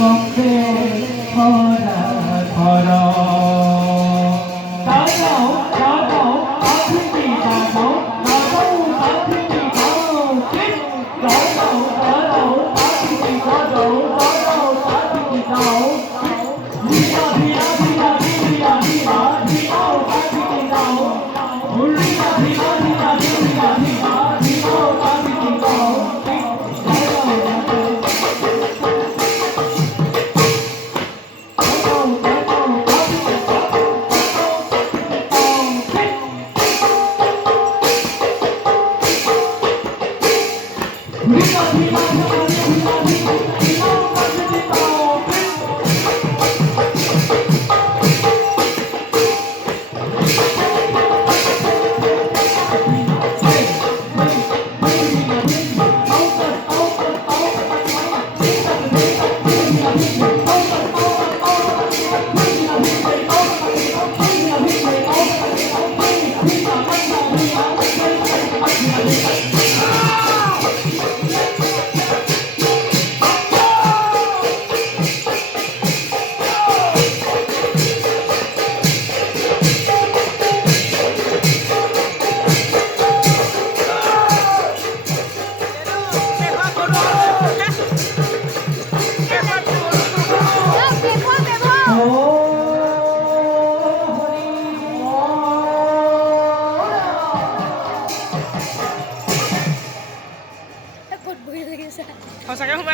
পক্ষে খরা খরা দাদাও দাদাও আখিটি দাদাও দাদাও আখিটি দাও দাদাও দাদাও আখিটি দাদাও দাদাও আখিটি দাও ভিড়া ভিড়া ভিড়া ভিড়া ভিড়া ভিড়াও আখিটি দাও ভিড়া ভিড়া ভিড়া ভিড়া ভিড়া ভিড়াও আখিটি দাও সঁচাকৈ